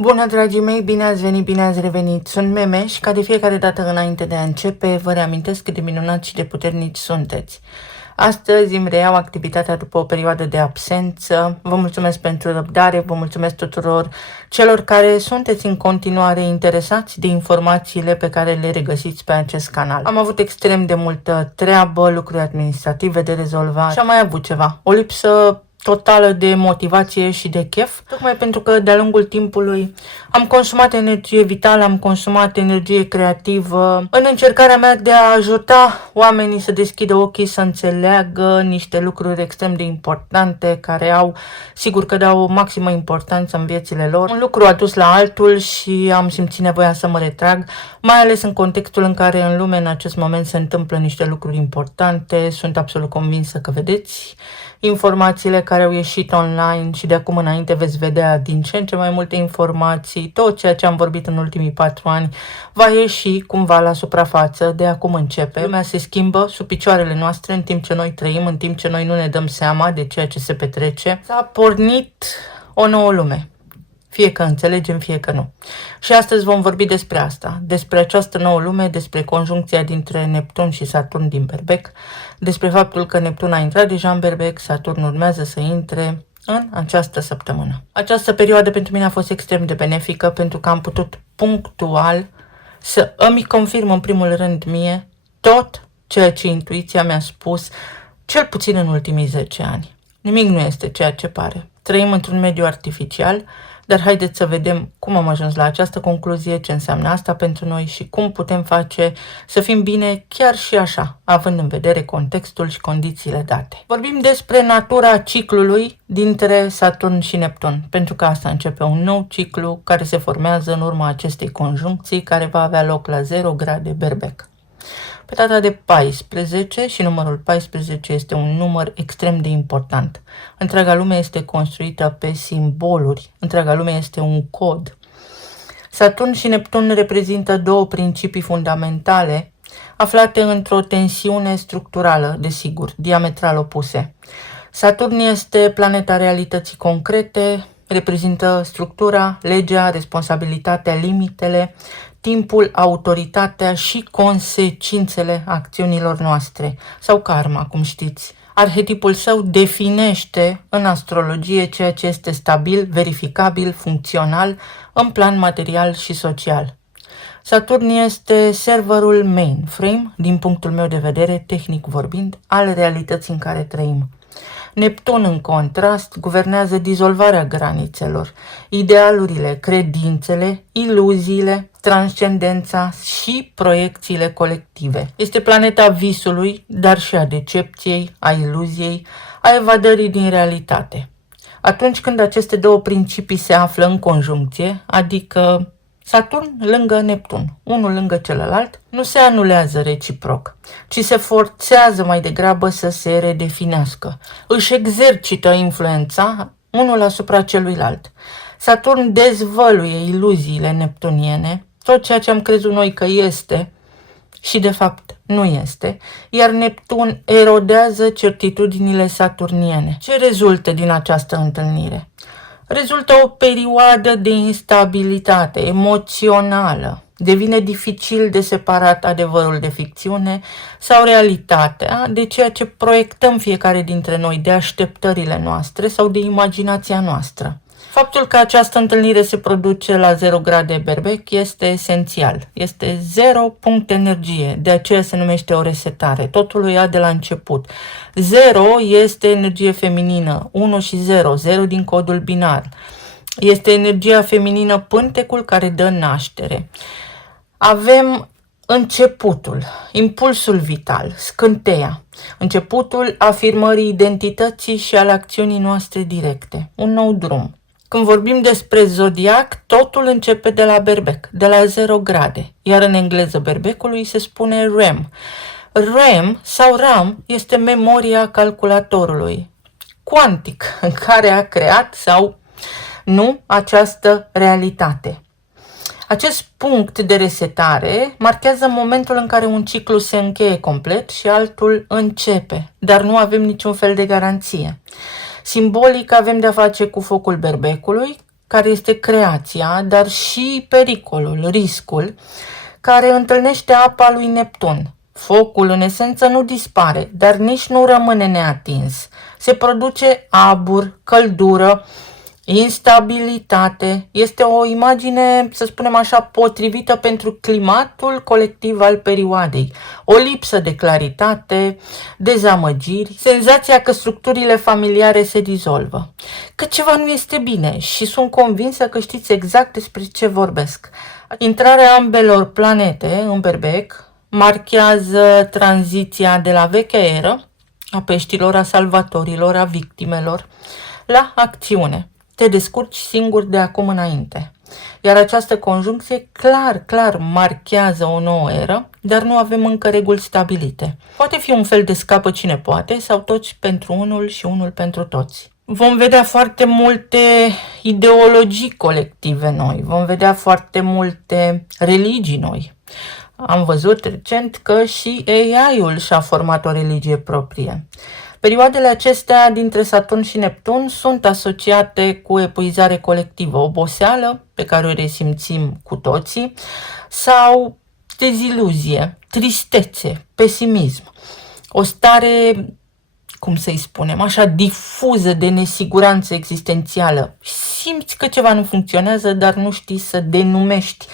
Bună, dragii mei, bine ați venit, bine ați revenit. Sunt Meme și ca de fiecare dată înainte de a începe, vă reamintesc cât de minunați și de puternici sunteți. Astăzi îmi reiau activitatea după o perioadă de absență. Vă mulțumesc pentru răbdare, vă mulțumesc tuturor celor care sunteți în continuare interesați de informațiile pe care le regăsiți pe acest canal. Am avut extrem de multă treabă, lucruri administrative de rezolvat și am mai avut ceva. O lipsă totală de motivație și de chef, tocmai pentru că de-a lungul timpului am consumat energie vitală, am consumat energie creativă în încercarea mea de a ajuta oamenii să deschidă ochii, să înțeleagă niște lucruri extrem de importante care au, sigur că dau o maximă importanță în viețile lor. Un lucru a dus la altul și am simțit nevoia să mă retrag, mai ales în contextul în care în lume în acest moment se întâmplă niște lucruri importante. Sunt absolut convinsă că vedeți informațiile care au ieșit online și de acum înainte veți vedea din ce în ce mai multe informații. Tot ceea ce am vorbit în ultimii 4 ani va ieși cumva la suprafață. De acum începe. Lumea se schimbă sub picioarele noastre în timp ce noi trăim, în timp ce noi nu ne dăm seama de ceea ce se petrece. S-a pornit o nouă lume. Fie că înțelegem, fie că nu. Și astăzi vom vorbi despre asta, despre această nouă lume, despre conjuncția dintre Neptun și Saturn din Berbec, despre faptul că Neptun a intrat deja în Berbec, Saturn urmează să intre în această săptămână. Această perioadă pentru mine a fost extrem de benefică pentru că am putut punctual să îmi confirm în primul rând mie tot ceea ce intuiția mi-a spus, cel puțin în ultimii 10 ani. Nimic nu este ceea ce pare. Trăim într-un mediu artificial, dar haideți să vedem cum am ajuns la această concluzie, ce înseamnă asta pentru noi și cum putem face să fim bine chiar și așa, având în vedere contextul și condițiile date. Vorbim despre natura ciclului dintre Saturn și Neptun, pentru că asta începe un nou ciclu care se formează în urma acestei conjuncții, care va avea loc la 0 grade Berbec. Pe data de 14 și numărul 14 este un număr extrem de important. Întreaga lume este construită pe simboluri, întreaga lume este un cod. Saturn și Neptun reprezintă două principii fundamentale aflate într-o tensiune structurală, desigur, diametral opuse. Saturn este planeta realității concrete, reprezintă structura, legea, responsabilitatea, limitele, timpul, autoritatea și consecințele acțiunilor noastre, sau karma, cum știți. Arhetipul său definește în astrologie ceea ce este stabil, verificabil, funcțional în plan material și social. Saturn este serverul mainframe, din punctul meu de vedere, tehnic vorbind, al realității în care trăim. Neptun, în contrast, guvernează dizolvarea granițelor, idealurile, credințele, iluziile, transcendența și proiecțiile colective. Este planeta visului, dar și a decepției, a iluziei, a evadării din realitate. Atunci când aceste două principii se află în conjuncție, adică Saturn lângă Neptun, unul lângă celălalt, nu se anulează reciproc, ci se forțează mai degrabă să se redefinească. Își exercită influența unul asupra celuilalt. Saturn dezvăluie iluziile neptuniene, tot ceea ce am crezut noi că este și de fapt nu este, iar Neptun erodează certitudinile saturniene. Ce rezultă din această întâlnire? Rezultă o perioadă de instabilitate emoțională. Devine dificil de separat adevărul de ficțiune sau realitatea de ceea ce proiectăm fiecare dintre noi, de așteptările noastre sau de imaginația noastră. Faptul că această întâlnire se produce la 0 grade Berbec este esențial. Este 0 punct energie, de aceea se numește o resetare. Totul o ia de la început. 0 este energie feminină, 1 și 0, 0 din codul binar. Este energia feminină, pântecul care dă naștere. Avem începutul, impulsul vital, scânteia, începutul afirmării identității și al acțiunii noastre directe, un nou drum. Când vorbim despre zodiac, totul începe de la Berbec, de la 0 grade, iar în engleză berbecului se spune REM. REM sau RAM este memoria calculatorului cuantic, care a creat sau nu această realitate. Acest punct de resetare marchează momentul în care un ciclu se încheie complet și altul începe, dar nu avem niciun fel de garanție. Simbolic avem de-a face cu focul berbecului, care este creația, dar și pericolul, riscul, care întâlnește apa lui Neptun. Focul, în esență, nu dispare, dar nici nu rămâne neatins. Se produce abur, căldură, instabilitate. Este o imagine, să spunem așa, potrivită pentru climatul colectiv al perioadei. O lipsă de claritate, dezamăgiri, senzația că structurile familiare se dizolvă. Că ceva nu este bine și sunt convinsă că știți exact despre ce vorbesc. Intrarea ambelor planete în berbec marchează tranziția de la vechea eră, a peștilor, a salvatorilor, a victimelor, la acțiune. Te descurci singur de acum înainte. Iar această conjuncție clar marchează o nouă eră, dar nu avem încă reguli stabilite. Poate fi un fel de scapă cine poate sau toți pentru unul și unul pentru toți. Vom vedea foarte multe ideologii colective noi, vom vedea foarte multe religii noi. Am văzut recent că și AI-ul și-a format o religie proprie. Perioadele acestea dintre Saturn și Neptun sunt asociate cu epuizare colectivă, oboseală pe care o resimțim cu toții, sau deziluzie, tristețe, pesimism. O stare, cum să-i spunem, așa difuză de nesiguranță existențială. Simți că ceva nu funcționează, dar nu știi să denumești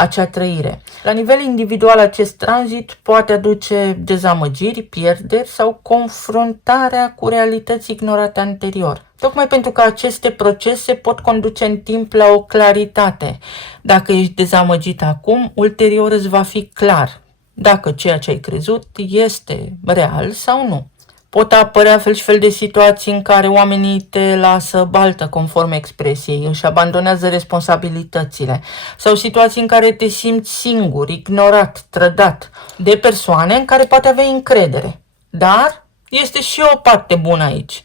acea trăire. La nivel individual, acest tranzit poate aduce dezamăgiri, pierderi sau confruntarea cu realități ignorate anterior. Tocmai pentru că aceste procese pot conduce în timp la o claritate. Dacă ești dezamăgit acum, ulterior îți va fi clar dacă ceea ce ai crezut este real sau nu. Pot apărea fel și fel de situații în care oamenii te lasă baltă, conform expresiei, își abandonează responsabilitățile, sau situații în care te simți singur, ignorat, trădat de persoane în care poate avea încredere. Dar este și o parte bună aici.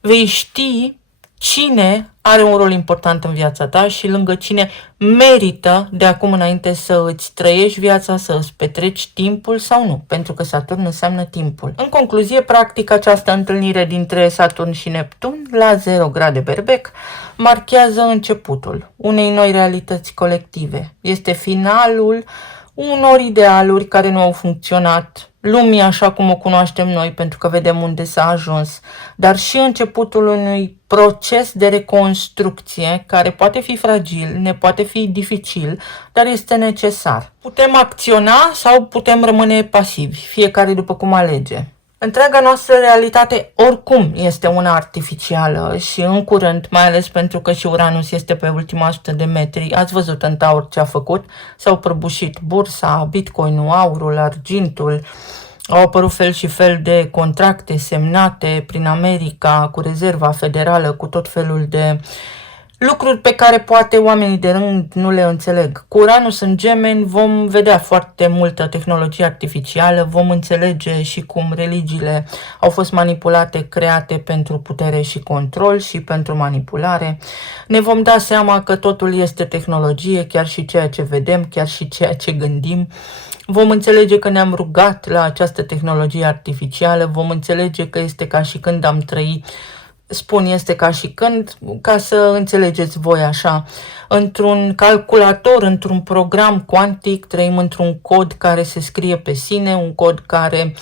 Vei ști cine are un rol important în viața ta și lângă cine merită de acum înainte să îți trăiești viața, să îți petreci timpul sau nu, pentru că Saturn înseamnă timpul. În concluzie, practic, această întâlnire dintre Saturn și Neptun la 0 grade berbec marchează începutul unei noi realități colective. Este finalul unor idealuri care nu au funcționat, lumii așa cum o cunoaștem noi, pentru că vedem unde s-a ajuns, dar și începutul unui proces de reconstrucție care poate fi fragil, ne poate fi dificil, dar este necesar. Putem acționa sau putem rămâne pasivi, fiecare după cum alege. Întreaga noastră realitate oricum este una artificială și în curând, mai ales pentru că și Uranus este pe ultima 100 de metri, ați văzut în Taur ce a făcut, s-au prăbușit bursa, bitcoinul, aurul, argintul, au apărut fel și fel de contracte semnate prin America, cu Rezerva Federală, cu tot felul de lucruri pe care poate oamenii de rând nu le înțeleg. Cu Uranus în Gemeni vom vedea foarte multă tehnologie artificială, vom înțelege și cum religiile au fost manipulate, create pentru putere și control și pentru manipulare. Ne vom da seama că totul este tehnologie, chiar și ceea ce vedem, chiar și ceea ce gândim. Vom înțelege că ne-am rugat la această tehnologie artificială, vom înțelege că este ca și când am trăit. Spun este ca și când, ca să înțelegeți voi așa, într-un calculator, într-un program cuantic, trăim într-un cod care se scrie pe sine, un cod care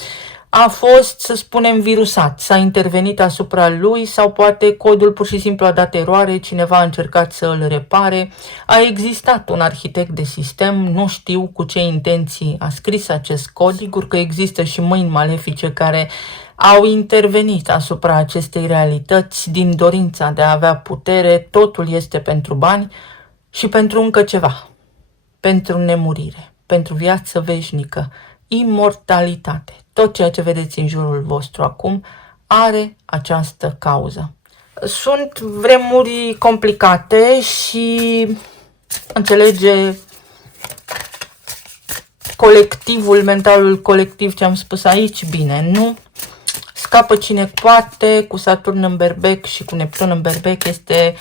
a fost, să spunem, virusat, s-a intervenit asupra lui sau poate codul pur și simplu a dat eroare, cineva a încercat să îl repare, a existat un arhitect de sistem, nu știu cu ce intenții a scris acest cod, sigur că există și mâini malefice care au intervenit asupra acestei realități din dorința de a avea putere, totul este pentru bani și pentru încă ceva, pentru nemurire, pentru viață veșnică, imortalitate. Tot ceea ce vedeți în jurul vostru acum are această cauză. Sunt vremuri complicate și înțelege colectivul, mentalul colectiv ce am spus aici, bine, nu? Scapă cine poate, cu Saturn în berbec și cu Neptun în berbec este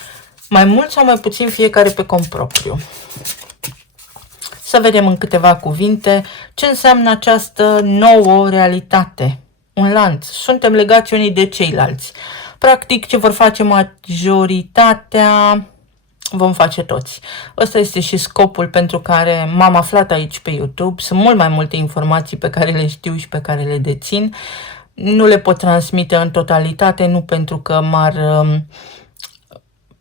mai mult sau mai puțin fiecare pe cont propriu. Să vedem în câteva cuvinte ce înseamnă această nouă realitate. Un lanț. Suntem legați unii de ceilalți. Practic, ce vor face majoritatea vom face toți. Ăsta este și scopul pentru care m-am aflat aici pe YouTube. Sunt mult mai multe informații pe care le știu și pe care le dețin. Nu le pot transmite în totalitate, nu pentru că m-ar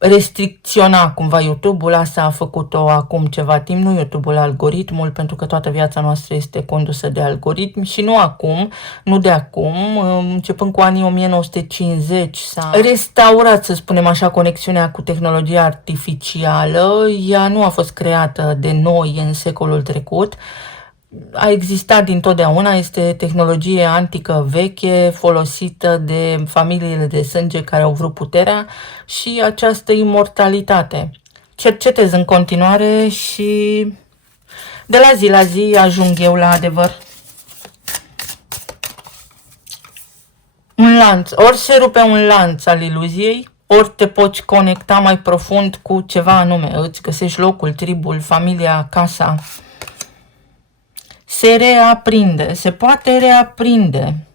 restricționa cumva YouTube-ul. Asta a făcut-o acum ceva timp, nu YouTube-ul, algoritmul, pentru că toată viața noastră este condusă de algoritmi și nu acum, nu de acum, începând cu anii 1950 s-a restaurat, să spunem așa, conexiunea cu tehnologia artificială. Ea nu a fost creată de noi în secolul trecut, a existat dintotdeauna, este tehnologie antică veche, folosită de familiile de sânge care au vrut puterea și această imortalitate. Cercetez în continuare și de la zi ajung eu la adevăr. Un lanț, ori se rupe un lanț al iluziei, ori te poți conecta mai profund cu ceva anume, îți găsești locul, tribul, familia, casa. Se reaprinde, se poate reaprinde.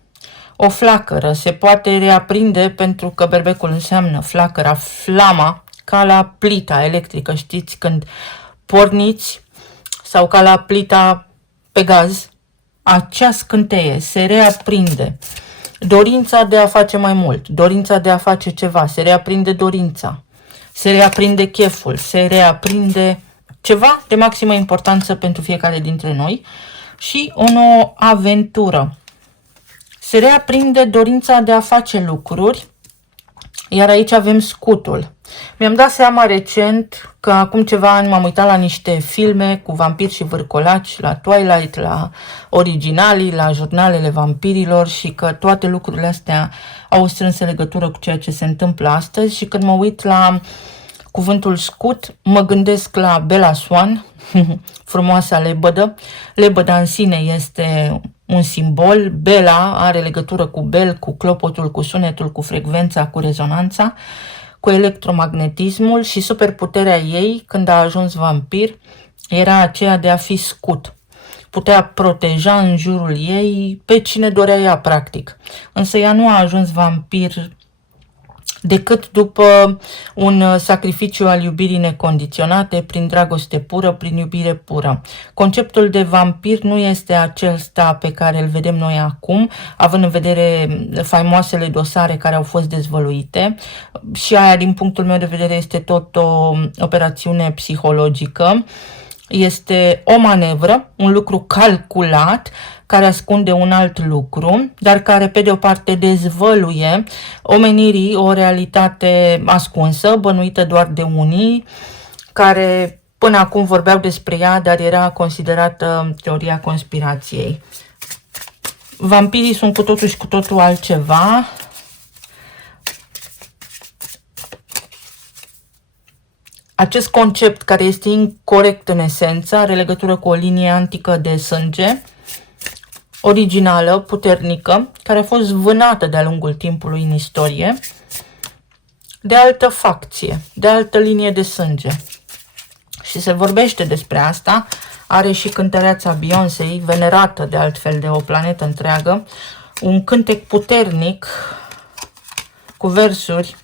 O flacără se poate reaprinde pentru că berbecul înseamnă flacăra, flama, ca la plita electrică, știți, când porniți, sau ca la plita pe gaz, acea scânteie se reaprinde. Dorința de a face mai mult, dorința de a face ceva, se reaprinde dorința, se reaprinde cheful, se reaprinde ceva de maximă importanță pentru fiecare dintre noi și o nouă aventură. Se reaprinde dorința de a face lucruri, iar aici avem scutul. Mi-am dat seama recent că acum ceva ani m-am uitat la niște filme cu vampiri și vârcolaci, la Twilight, la originalii, la jurnalele vampirilor și că toate lucrurile astea au o strânsă legătură cu ceea ce se întâmplă astăzi și când mă uit la cuvântul scut, mă gândesc la Bella Swan, frumoasa lebădă. Lebăda în sine este un simbol, Bella are legătură cu bel, cu clopotul, cu sunetul, cu frecvența, cu rezonanța, cu electromagnetismul și superputerea ei, când a ajuns vampir, era aceea de a fi scut. Putea proteja în jurul ei pe cine dorea ea, practic. Însă ea nu a ajuns vampir decât după un sacrificiu al iubirii necondiționate, prin dragoste pură, prin iubire pură. Conceptul de vampir nu este acesta pe care îl vedem noi acum, având în vedere faimoasele dosare care au fost dezvăluite, și aia, din punctul meu de vedere, este tot o operațiune psihologică. Este o manevră, un lucru calculat, care ascunde un alt lucru, dar care pe de o parte dezvăluie omenirii o realitate ascunsă, bănuită doar de unii, care până acum vorbeau despre ea, dar era considerată teoria conspirației. Vampirii sunt cu totul și cu totul altceva. Acest concept, care este incorect în esență, are legătură cu o linie antică de sânge, originală, puternică, care a fost vânată de-a lungul timpului în istorie, de altă facție, de altă linie de sânge. Și se vorbește despre asta, are și cântăreața Beyoncé, venerată de altfel de o planetă întreagă, un cântec puternic, cu versuri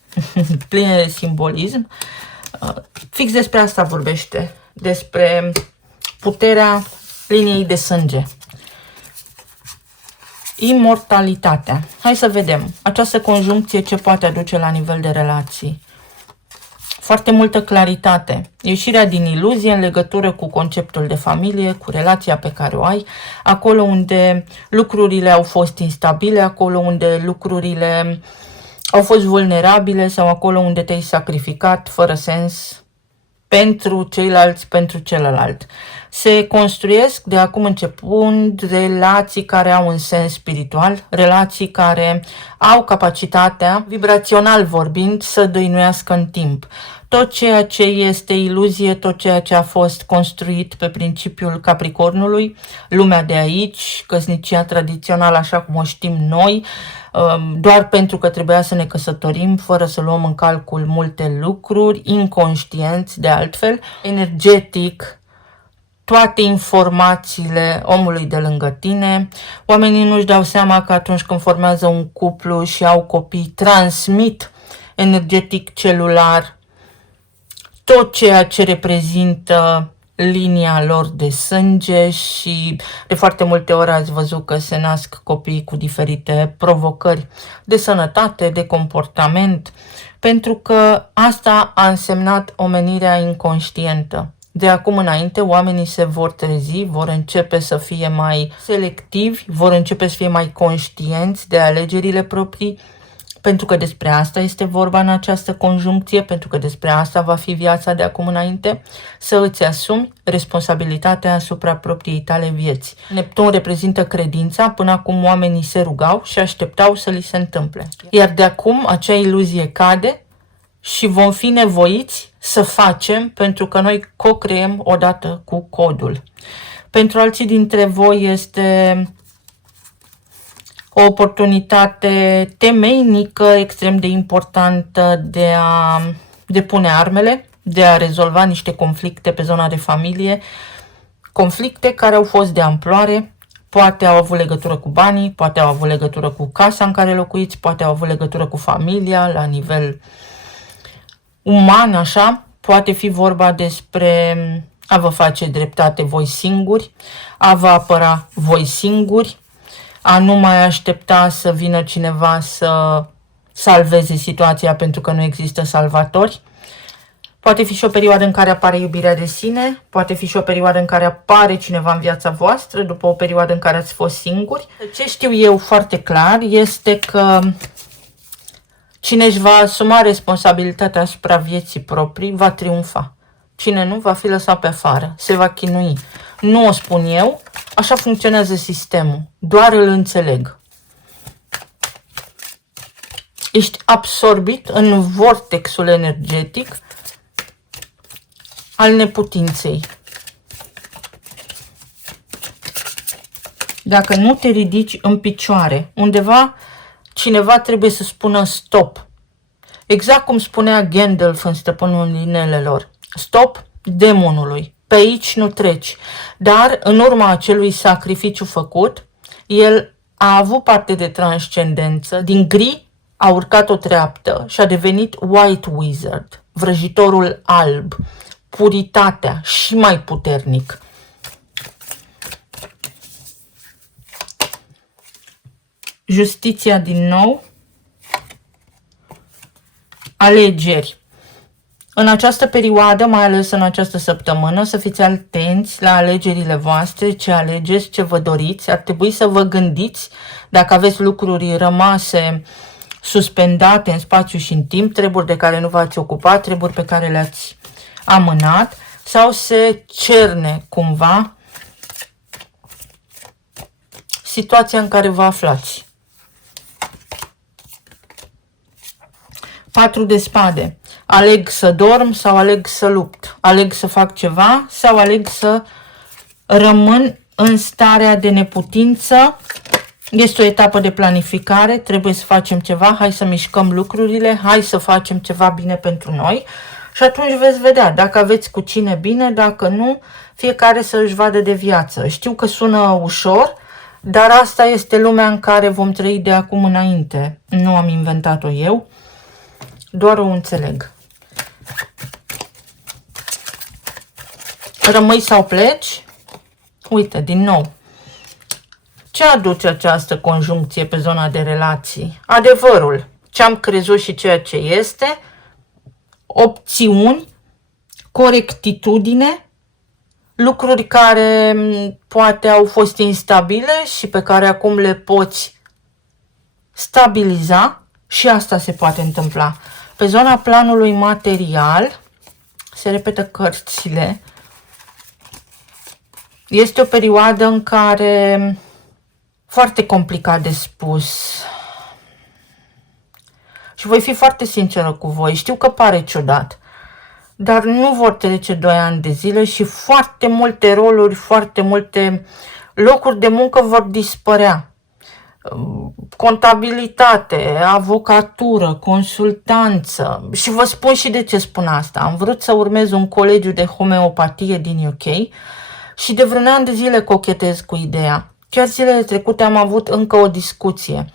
pline de simbolism. Fix despre asta vorbește, despre puterea liniei de sânge. Imortalitatea. Hai să vedem această conjuncție ce poate aduce la nivel de relații. Foarte multă claritate. Ieșirea din iluzie în legătură cu conceptul de familie, cu relația pe care o ai, acolo unde lucrurile au fost instabile, acolo unde lucrurile au fost vulnerabile sau acolo unde te-ai sacrificat fără sens pentru ceilalți, pentru celălalt. Se construiesc de acum începând relații care au un sens spiritual, relații care au capacitatea, vibrațional vorbind, să dăinuiască în timp. Tot ceea ce este iluzie, tot ceea ce a fost construit pe principiul Capricornului, lumea de aici, căsnicia tradițională așa cum o știm noi, doar pentru că trebuia să ne căsătorim, fără să luăm în calcul multe lucruri, inconștienți de altfel, energetic, toate informațiile omului de lângă tine. Oamenii nu-și dau seama că atunci când formează un cuplu și au copii, transmit energetic, celular, tot ceea ce reprezintă linia lor de sânge și de foarte multe ori ați văzut că se nasc copii cu diferite provocări de sănătate, de comportament, pentru că asta a însemnat omenirea inconștientă. De acum înainte, oamenii se vor trezi, vor începe să fie mai selectivi, vor începe să fie mai conștienți de alegerile proprii, pentru că despre asta este vorba în această conjuncție, pentru că despre asta va fi viața de acum înainte, să îți asumi responsabilitatea asupra propriei tale vieți. Neptun reprezintă credința, până acum oamenii se rugau și așteptau să li se întâmple. Iar de acum acea iluzie cade și vom fi nevoiți să facem, pentru că noi co-creăm odată cu codul. Pentru alții dintre voi este o oportunitate temeinică, extrem de importantă de a depune armele, de a rezolva niște conflicte pe zona de familie, conflicte care au fost de amploare, poate au avut legătură cu banii, poate au avut legătură cu casa în care locuiți, poate au avut legătură cu familia la nivel uman, așa, poate fi vorba despre a vă face dreptate voi singuri, a vă apăra voi singuri, a nu mai aștepta să vină cineva să salveze situația pentru că nu există salvatori. Poate fi și o perioadă în care apare iubirea de sine, poate fi și o perioadă în care apare cineva în viața voastră, după o perioadă în care ați fost singuri. Ce știu eu foarte clar este că cine își va asuma responsabilitatea asupra vieții proprii va triumfa. Cine nu, va fi lăsat pe afară, se va chinui. Nu o spun eu, așa funcționează sistemul, doar îl înțeleg. Ești absorbit în vortexul energetic al neputinței. Dacă nu te ridici în picioare, undeva cineva trebuie să spună stop. Exact cum spunea Gandalf în Stăpânul Inelelor. Stop demonului. Pe aici nu treci. Dar în urma acelui sacrificiu făcut, el a avut parte de transcendență. Din gri a urcat o treaptă și a devenit White Wizard, vrăjitorul alb, puritatea și mai puternic. Justiția din nou. Alegeri. În această perioadă, mai ales în această săptămână, să fiți atenți la alegerile voastre, ce alegeți, ce vă doriți. Ar trebui să vă gândiți dacă aveți lucruri rămase suspendate în spațiu și în timp, treburi de care nu v-ați ocupat, treburi pe care le-ați amânat, sau se cerne cumva situația în care vă aflați. 4 de spade. Aleg să dorm sau aleg să lupt? Aleg să fac ceva sau aleg să rămân în starea de neputință? Este o etapă de planificare, trebuie să facem ceva, hai să mișcăm lucrurile, hai să facem ceva bine pentru noi și atunci veți vedea dacă aveți cu cine bine, dacă nu, fiecare să își vadă de viață. Știu că sună ușor, dar asta este lumea în care vom trăi de acum înainte. Nu am inventat-o eu, doar o înțeleg. Rămâi sau pleci? Uite, din nou. Ce aduce această conjuncție pe zona de relații? Adevărul, ce am crezut și ceea ce este, opțiuni, corectitudine, lucruri care poate au fost instabile și pe care acum le poți stabiliza și asta se poate întâmpla. Pe zona planului material, se repetă cărțile, este o perioadă în care, foarte complicat de spus, și voi fi foarte sinceră cu voi, știu că pare ciudat, dar nu vor trece 2 ani de zile și foarte multe roluri, foarte multe locuri de muncă vor dispărea. Contabilitate, avocatură, consultanță. Și vă spun și de ce spun asta. Am vrut să urmez un colegiu de homeopatie din UK și de vreun an de zile cochetez cu ideea. Chiar zilele trecute am avut încă o discuție.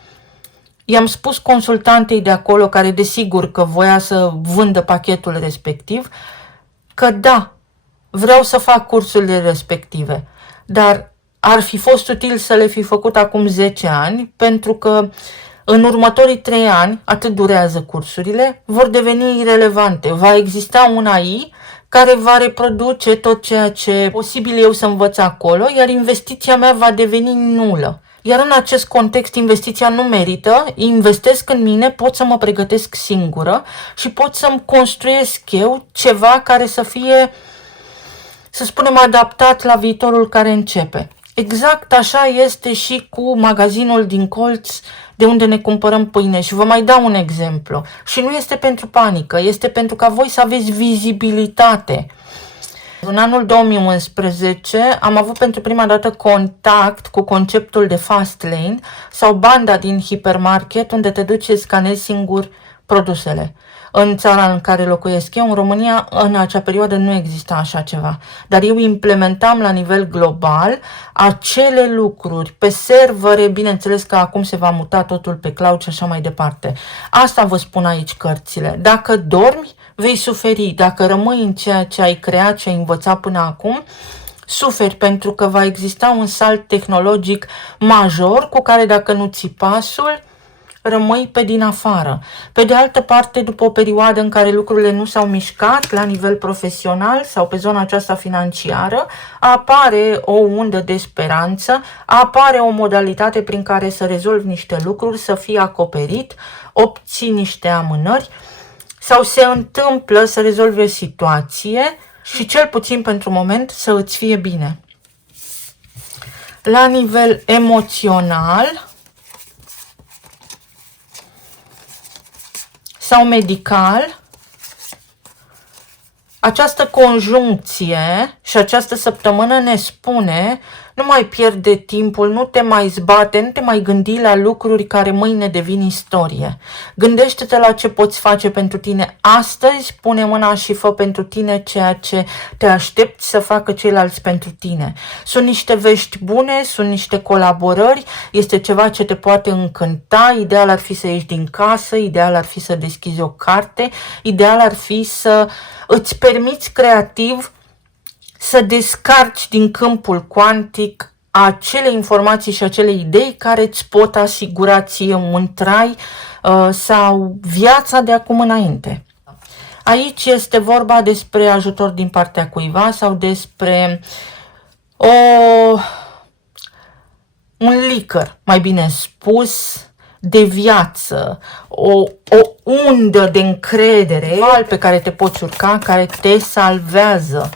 I-am spus consultantei de acolo, care desigur că voia să vândă pachetul respectiv, că da, vreau să fac cursurile respective, dar ar fi fost util să le fi făcut acum 10 ani, pentru că în următorii 3 ani, atât durează cursurile, vor deveni irelevante. Va exista un AI care va reproduce tot ceea ce posibil eu să învăț acolo, iar investiția mea va deveni nulă. Iar în acest context, investiția nu merită, investesc în mine, pot să mă pregătesc singură și pot să-mi construiesc eu ceva care să fie, să spunem, adaptat la viitorul care începe. Exact așa este și cu magazinul din colț de unde ne cumpărăm pâine. Și vă mai dau un exemplu. Și nu este pentru panică, este pentru ca voi să aveți vizibilitate. În anul 2011 am avut pentru prima dată contact cu conceptul de fast lane sau banda din hipermarket unde te duci și scanezi singur produsele. În țara în care locuiesc eu, în România, în acea perioadă nu exista așa ceva. Dar eu implementam la nivel global acele lucruri pe servere, bineînțeles că acum se va muta totul pe cloud și așa mai departe. Asta vă spun aici cărțile. Dacă dormi, vei suferi. Dacă rămâi în ceea ce ai creat, ce ai învățat până acum, suferi, pentru că va exista un salt tehnologic major cu care dacă nu ții pasul, rămâi pe din afară. Pe de altă parte, după o perioadă în care lucrurile nu s-au mișcat la nivel profesional sau pe zona aceasta financiară, apare o undă de speranță, apare o modalitate prin care să rezolvi niște lucruri, să fii acoperit, obții niște amânări sau se întâmplă să rezolvi o situație și cel puțin pentru moment să îți fie bine. La nivel emoțional sau medical, această conjuncție și această săptămână ne spune: nu mai pierde timpul, nu te mai zbate, nu te mai gândi la lucruri care mâine devin istorie. Gândește-te la ce poți face pentru tine astăzi, pune mâna și fă pentru tine ceea ce te aștepți să facă ceilalți pentru tine. Sunt niște vești bune, sunt niște colaborări, este ceva ce te poate încânta, ideal ar fi să ieși din casă, ideal ar fi să deschizi o carte, ideal ar fi să îți permiți creativ să descarci din câmpul cuantic acele informații și acele idei care îți pot asigura ție un trai sau viața de acum înainte. Aici este vorba despre ajutor din partea cuiva sau despre un licăr, mai bine spus, de viață, o undă de încredere pe care te poți urca, care te salvează.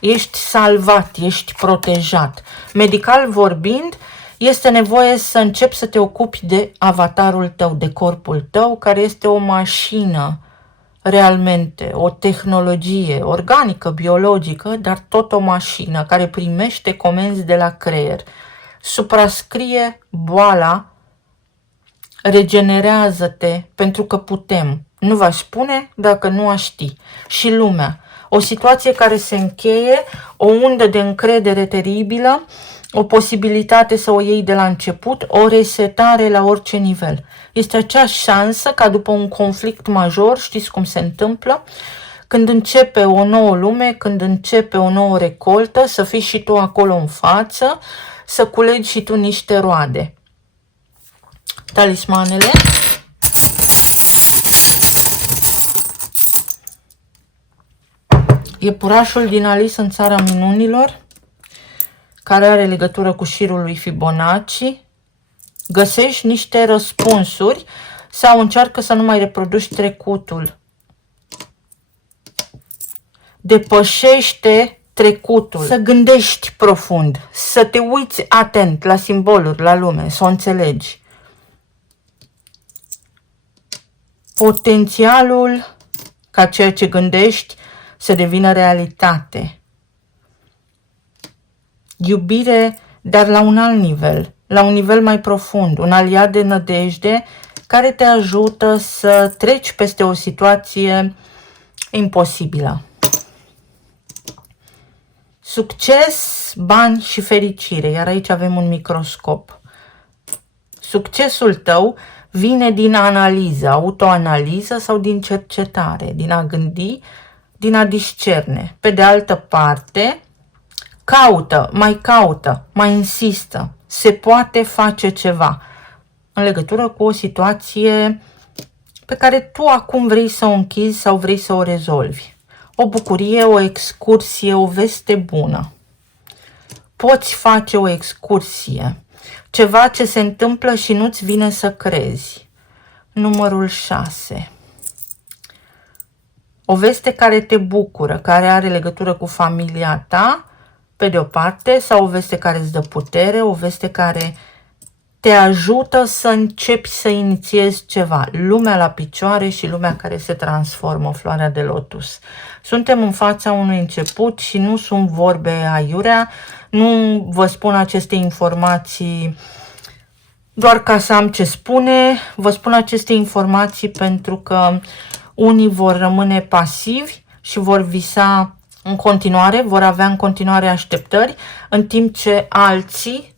Ești salvat, ești protejat. Medical vorbind, este nevoie să începi să te ocupi de avatarul tău, de corpul tău, care este o mașină, realmente, o tehnologie organică, biologică, dar tot o mașină care primește comenzi de la creier. Suprascrie boala, regenerează-te, pentru că putem. Nu v-aș spune dacă nu aș ști. Și lumea. O situație care se încheie, o undă de încredere teribilă, o posibilitate să o iei de la început, o resetare la orice nivel. Este acea șansă ca după un conflict major, știți cum se întâmplă, când începe o nouă lume, când începe o nouă recoltă, să fii și tu acolo în față, să culegi și tu niște roade. Talismanele. Iepurașul din Alice în țara minunilor, care are legătură cu șirul lui Fibonacci. Găsești niște răspunsuri sau încearcă să nu mai reproduci trecutul. Depășește trecutul, să gândești profund, să te uiți atent la simboluri, la lume, să o înțelegi. Potențialul ca ceea ce gândești să devină realitate. Iubire, dar la un alt nivel, la un nivel mai profund, un aliat de nădejde care te ajută să treci peste o situație imposibilă. Succes, bani și fericire, iar aici avem un microscop. Succesul tău vine din analiză, autoanaliză sau din cercetare, din a gândi din a discerne. Pe de altă parte, caută, mai insistă. Se poate face ceva în legătură cu o situație pe care tu acum vrei să o închizi sau vrei să o rezolvi. O bucurie, o excursie, o veste bună. Poți face o excursie. Ceva ce se întâmplă și nu-ți vine să crezi. Numărul 6. O veste care te bucură, care are legătură cu familia ta, pe de o parte, sau o veste care îți dă putere, o veste care te ajută să începi să inițiezi ceva. Lumea la picioare și lumea care se transformă, floarea de lotus. Suntem în fața unui început și nu sunt vorbe aiurea. Nu vă spun aceste informații doar ca să am ce spune. Vă spun aceste informații pentru că unii vor rămâne pasivi și vor visa în continuare, vor avea în continuare așteptări, în timp ce alții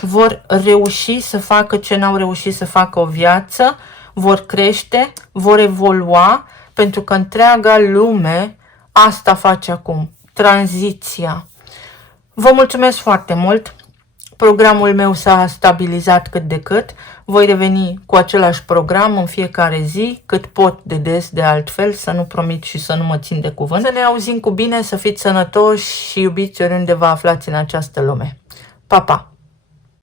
vor reuși să facă ce n-au reușit să facă o viață, vor crește, vor evolua, pentru că întreaga lume asta face acum, tranziția. Vă mulțumesc foarte mult! Programul meu s-a stabilizat cât de cât. Voi reveni cu același program în fiecare zi, cât pot de des, de altfel, să nu promit și să nu mă țin de cuvânt. Să ne auzim cu bine, să fiți sănătoși și iubiți oriunde vă aflați în această lume. Pa, pa!